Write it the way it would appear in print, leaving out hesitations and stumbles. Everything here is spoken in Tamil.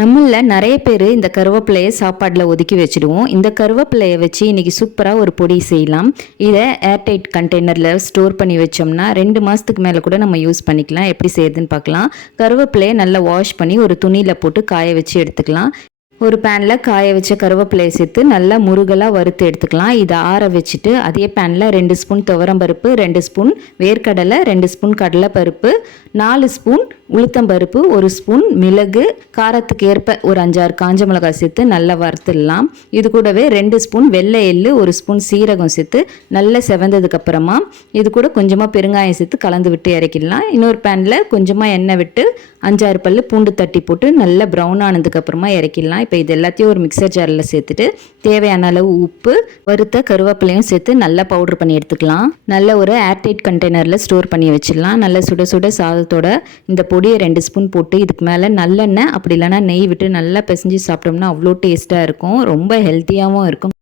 நம்மள நிறைய பேர் இந்த கருவேப்பிலையை சாப்பாட்டில் ஒதுக்கி வச்சுடுவோம். இந்த கருவேப்பிலையை வச்சு இன்றைக்கி சூப்பராக ஒரு பொடி செய்யலாம். இதை ஏர்டைட் கண்டெய்னரில் ஸ்டோர் பண்ணி வச்சோம்னா 2 மாதத்துக்கு மேலே கூட நம்ம யூஸ் பண்ணிக்கலாம். எப்படி செய்யுதுன்னு பார்க்கலாம். கருவேப்பிலையை நல்லா வாஷ் பண்ணி ஒரு துணியில் போட்டு காய வச்சு எடுத்துக்கலாம். ஒரு பேனில் காய வச்ச கருவேப்பிலையை சேர்த்து நல்லா முருகலாக வறுத்து எடுத்துக்கலாம். இதை ஆற வச்சுட்டு அதே பேனில் 2 ஸ்பூன் துவரம்பருப்பு, 2 ஸ்பூன் வேர்க்கடலை, 2 ஸ்பூன் கடலைப்பருப்பு, 4 ஸ்பூன் உளுத்தம்பருப்பு, 1 ஸ்பூன் மிளகு, காரத்துக்கு ஏற்ப ஒரு 5-6 காஞ்ச மிளகாய் சேர்த்து நல்லா வறுத்துடலாம். இது கூடவே 2 ஸ்பூன் வெள்ளை எள்ளு, 1 ஸ்பூன் சீரகம் சேர்த்து நல்லா செவந்ததுக்கப்புறமா இது கூட கொஞ்சமாக பெருங்காயம் சேர்த்து கலந்து விட்டு இறக்கிடலாம். இன்னொரு பேனில் கொஞ்சமாக எண்ணெய் விட்டு 5-6 பல்லு பூண்டு தட்டி போட்டு நல்லா ப்ரௌன் ஆனதுக்கப்புறமா இறக்கிடலாம். இப்போ இது எல்லாத்தையும் ஒரு மிக்சர் ஜாரில் சேர்த்துட்டு தேவையான அளவு உப்பு, வறுத்த கருவேப்பிலையும் சேர்த்து நல்லா பவுடர் பண்ணி எடுத்துக்கலாம். நல்ல ஒரு ஏர்டைட் கண்டெய்னரில் ஸ்டோர் பண்ணி வச்சிடலாம். நல்லா சுட சுட சாதத்தோட இந்த பொடியை 2 ஸ்பூன் போட்டு இதுக்கு மேலே நல்லெண்ணெய் அப்படி இல்லைனா நெய் விட்டு நல்லா பிசைஞ்சு சாப்பிட்டோம்னா அவ்வளோ டேஸ்ட்டாக இருக்கும். ரொம்ப ஹெல்த்தியாகவும் இருக்கும்.